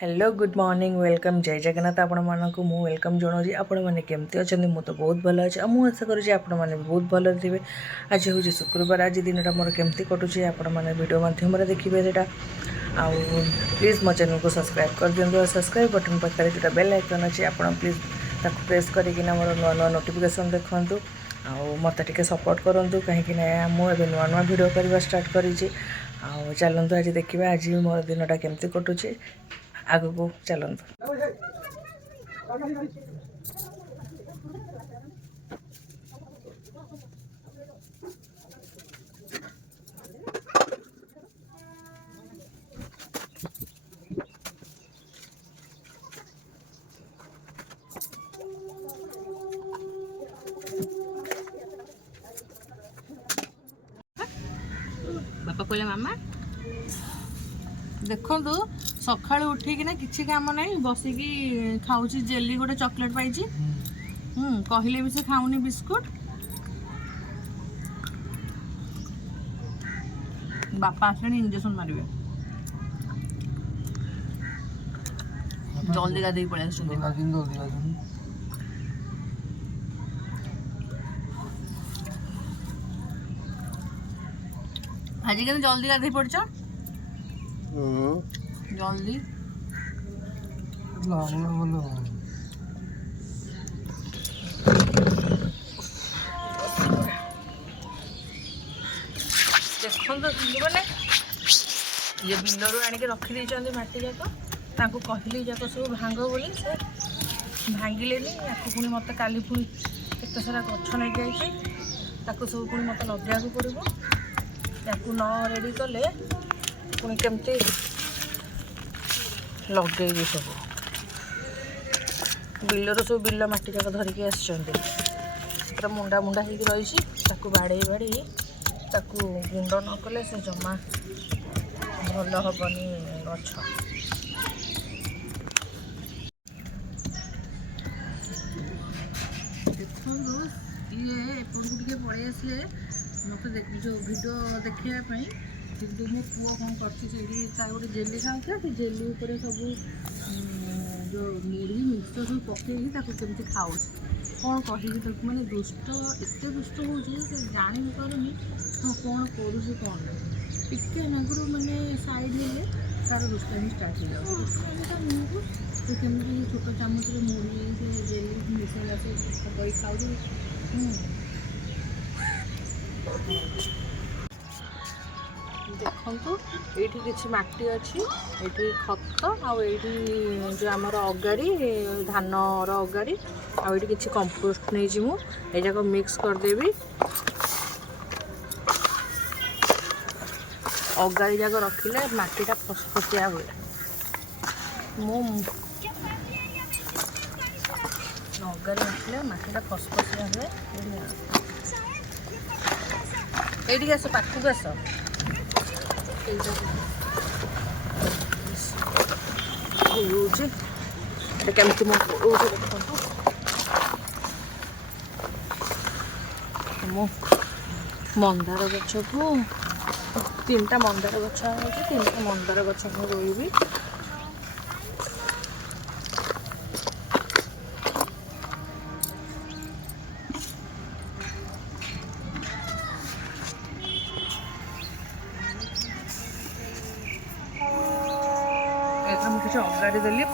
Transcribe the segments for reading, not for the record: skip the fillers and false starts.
Hello good morning welcome जय जगन्नाथ आपण मानक मु वेलकम जनाऊँ आपण मैंने केमती अच्छा मु तो बहुत भल अच्छे मुझे आशा करुँच आपण मैंने बहुत भल थे। आज हूँ शुक्रवार आज दिनटा मोर केमती कटुचे आपण मैंने वीडियो माध्यम देखिए सेटा आउ प्लीज़ मो चैनल को सब्सक्राइब कर दिंतु और सब्सक्राइब बटन पाखे जोटा बेल आइकन अच्छे आप प्लीज़ ताको प्रेस करना मोर नुआ नुआ नोटिफिकेशन देखूँ आउ मत टे सपोर्ट करूँ कहीं मुझे नुआ नुआ वीडियो करवा स्टार्ट करी चलतु आज देखा आज मोर दिनटा केमती कटुचे आगु को चलतु। बापा कहले मामा देखो सका उठिकिना किसी काम ना बसिकी खाऊँ जेली गोटे चॉकलेट पाई कहले भी से खाऊनी बिस्कुट बापा आसले इंजेक्शन मारे जल्दी गाधे पड़े आज के जल्दी गाधे पड़छ जल्दी देखो मैंने ये बिलरू आणिक रखी माटी जाक कहली जाक सब भांग बोली से भांगिले या पुणी मत काली पुणी केत सारा गछ नहीं जाइए सब पुणी मत लगे पड़ो या न रेडी कले पुणी केमती लगे सब बिलर सब बिल मटी जाक धरिकी आसरा मुंडा मुंडा हो रही बाड़े बाड़ी गुंड न कले से जमा भल हेनी गछ देखो ये एपटू टे पड़े आसे मत जो भिडियो देखापी कि मो पुआ कौन कर गोटे जेली खाऊला से जेली उपर सब जो मुढ़ी मिक्सचर सब पकईकि केमती खाऊ कौन कह मैंने दुष्ट एत दुष्ट हो जानी भी पारुनी हाँ कौन करुँच कौन ना टिके नागर मैंने साइड हेले तार दुष्टामी स्टार्ट हो जाए मुँह को तो केमती छोट चामच मुढ़ी से जेली मिसला से पकई खाऊ देखु ये किसी मटी अच्छी ये खत आठी जो आमर अगाड़ी धानर अगाड़ी आठी किसी कंपोस्ट नहीं मुझे जाक मिक्स करदेवी अगाड़ी जाक रखिले मटीटा फसफसिया हुए अगाड़ी रखिले मटीटा फसफसिया हुए ये आस पाखक आस केमती मो मंदार गछ को 3टा मंदार गछ 3टा मंदार गछ को रोईबी मुझे अगाड़ी देली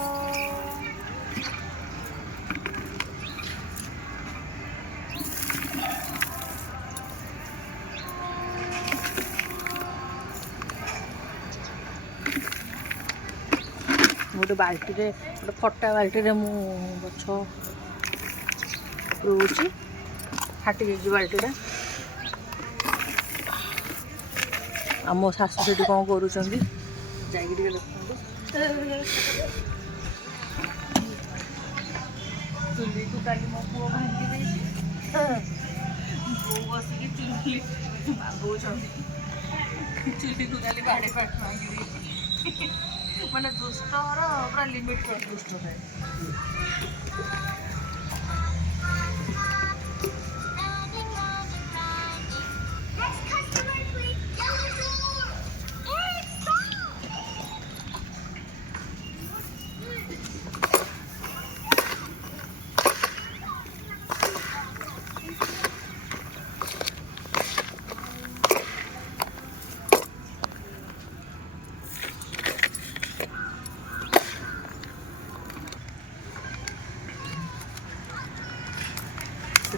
गोटे बाल्टी गोटे फटा बाल्टी गछ रोचे फाटी जाइए बाल्टीटा आ मो शाशु से कौन कर चुली को काली मो पुओ भांगी बो बसिकी चुली बाबू चुली को काली बाड़े पाठ भांगी मैंने दुष्ट पूरा लिमिट कर दुष्ट है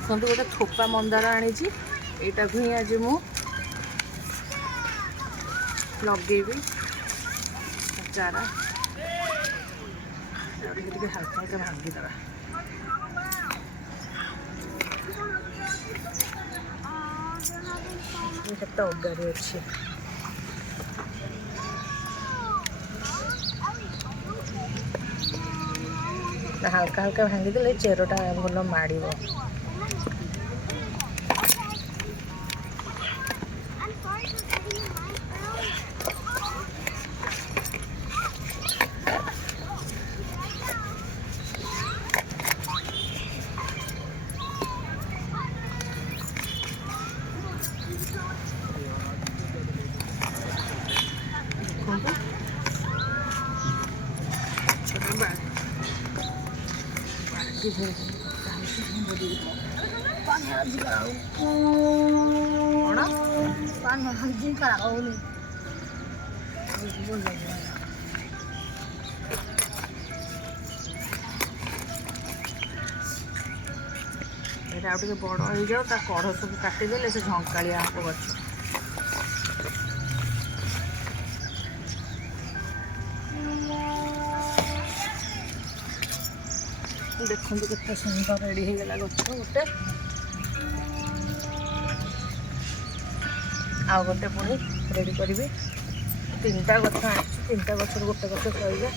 देखो गोटे थोपा मंदार आनी यहाँ ही आज मु लगेबी चारा हल्का हल्का भांगीदे केते अगाड़ी अच्छी हल्का हल्का भांगीदे चेरटा भल माड़ बड़ हो जाओ कढ़ सब काटिदेले से झंकालिया आंब गछ देखो केते सुंदर रेडी हो गला गछ गोटे आ गोटे पुणी रेडी करी 3टा गछ आनी 3टा गछ गोटे गछ सही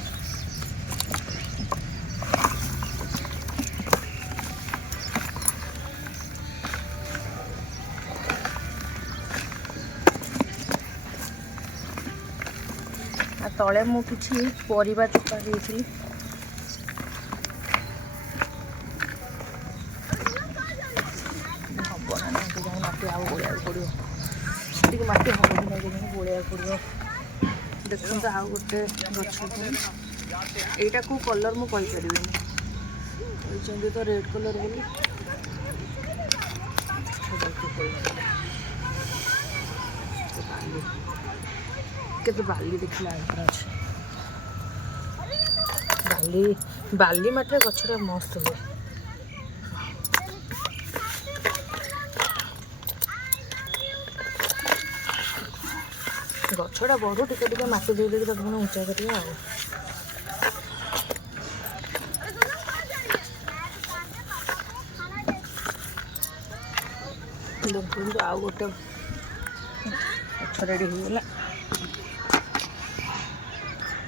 तले मु किछि परिबा चोपा देइछि हब ना माटी आउ गोलिया पड़ो टी माटी हम गोलिया पड़ो देखो तो आउ गोटे गछ एटा को कलर मु कहि परिबेनी तो रेड कलर बोली केते बाली देखला बाली बाली माटे गछटा मस्त हुए गछटा बढ़ू टिके टिके माटी दे दे पुणी ऊंचा करिया देखो आउ गोटे गछ रेडी हो गला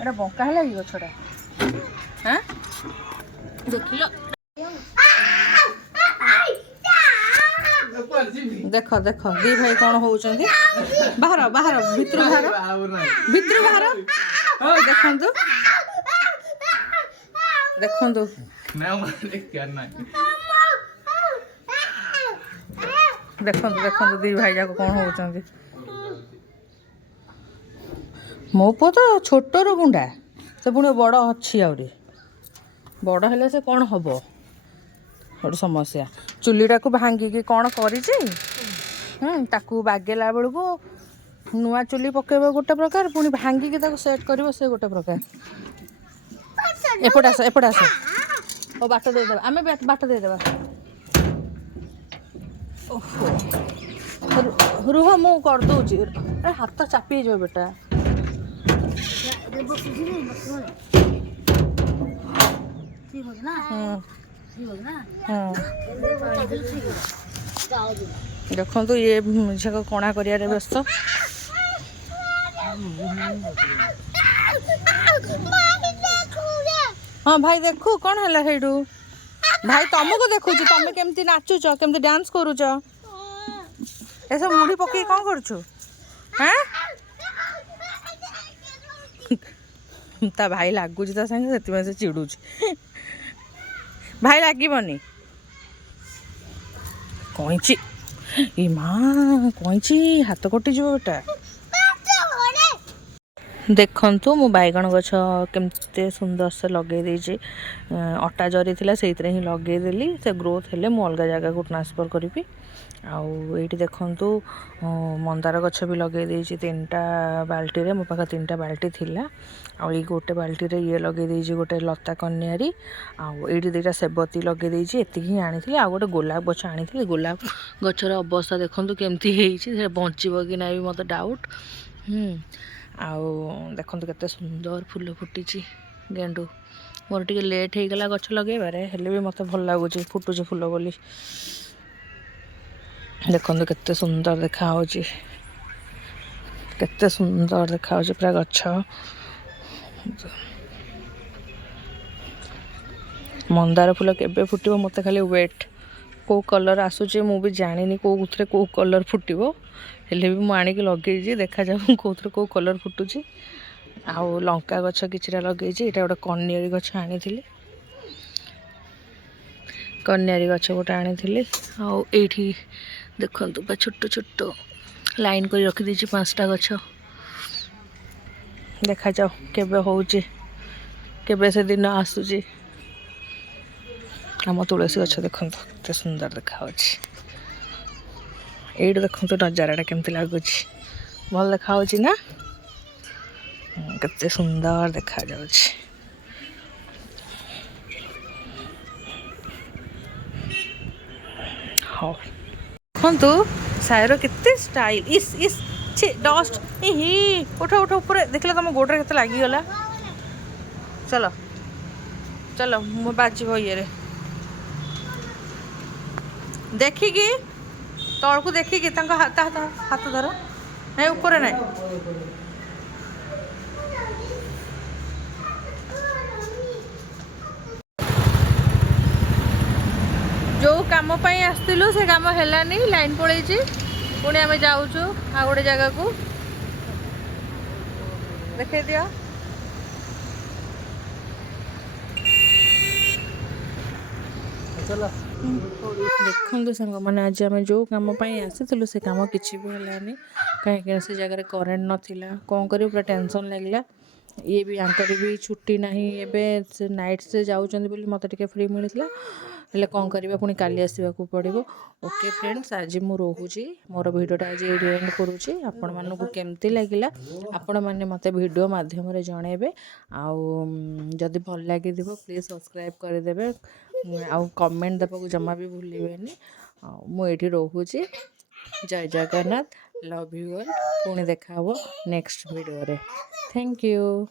एटा बंका है कि गछटा हाँ देख लो देख देख दी भाई कौन होउचंदी बाहर बाहर भितर बाहर देखंतु देखंतु देखंतु देखंतु दी भाई जाको कौन होउचंदी मो पु तो छोटर गुंडा से पुणी बड़ अच्छी आहरी बड़ हेले से कौन हम गोटे समस्या चुलीटा को भांगिकी कौन करू बागेला बेलू नुआ चुली पकेब गोटे प्रकार पुणी भांगिकी सेट कर से गोटे प्रकार एपटे आस ओ बाट देदेबा आम बाट देदेबा ओहो रुह मु करदे अरे हाथ चापी जाओ बेटा देखो तो ये झक कणा कर व्यस्त हाँ भाई देखू कौन है हेडू भाई तुमको देखु तुम केमती नाचुच केमती डांस करुच ऐसा मुड़ी पकई कौन करुछु हाँ ता भाई लगुच ता संगे से चिड़ुच भाई लगनी कईची ए माँ कईची हाथ कटिज बेटा देखंतु मु बैगण गछ केमते सुंदर से लगे देछि अटा जरी थिला सेइतरे ही लगे देली से ग्रोथ हेले मु अलगा जगह को ट्रांसफर करिपि आउ एठी देखंतु मंदार गछ भी लगे देछि तीनटा बाल्टी रे मो पाखा तीनटा बाल्टी थिला आउ ई गोटे बाल्टी रे ये लगे देछि गोटे लता कन्यारी आउ एठी दुटा सेबती लगे देछि एति ही आनिथिले आउ गोटे गोलाप गछ आनिथिले गोलाप गछर अवस्था देखंतु केमती हेछि से बंचिबो कि नै मते डाउट आउ देखंतु केते सुंदर फूल फुटिची गेंडू मोर टिके लेट हो गला गछ लगेबारे हेले भी मते भल लागुची फुटुची फूल बोली देखंतु केते सुंदर देखा होची केते सुंदर देखा होची पूरा गछ मंदार फूल केबे फुटिबो मते खाली वेट को कलर आसुचे मु भी जानिनी कोथरे को कलर फुटिबो हेले भी मु आनी के लगे जी देखा जाऊ कोथरे को कलर फुटुची आउ लंका गछ किछरा लगे जी एटा गोटे कन्यारी गछ आनिथिली कन्यारी गछ गोटे आनिथिली आउ एठी देखंतु बा छोटो छोटो लाइन कर रखी दीची पांचटा गछ देखा जाऊ केबे होउची केबे से दिन आसुची आम तुलसी गछ देखंतु केते सुंदर देखा होची एइड देखंतु नजाराटा केमती लागुची भल देखा होची ना केते सुंदर देखा जाउची हो देखंतु सायर केते स्टाइल इस छे डस्ट ए ही उठो उठो ऊपर देखले तुम गोडरे केते लागी गला चलो चलो मो बाजी भइए रे देखिकी तलकू देखिकी तांको हाथ हाथ हाथ धर नहीं ऊपर नहीं जो काम पाई आसलु से काम हेलानी लाइन पड़े पुणी आम जाऊँ आ गोटे जगह को देखे दिया देखो सांग मैंने आज आम जो कम आसी से कम किसी भी है कहीं से जगह करेन्ट नाला कौन कर पूरा टेंशन लगला ये भी आंकर भी छुट्टी ना से नाइट से जाऊँच मत फ्री मिलता हेल्ले कौन करा पुणी काली आसवाक पड़ो ओके फ्रेंड्स आज मु रोची मोर भिडियोटा आज ये एंड करुँची आपण मानक केमती लगिला आपण मैंने मत भिडियो माध्यम जनइबे आदि भल लगी प्लीज सब्सक्राइब करदे आउ कमेंट देवाक जमा भी भूलें मुझे रोची जय जगन्नाथ लव यू ऑल पुणी देखा नेक्स्ट वीडियो रे थैंक यू।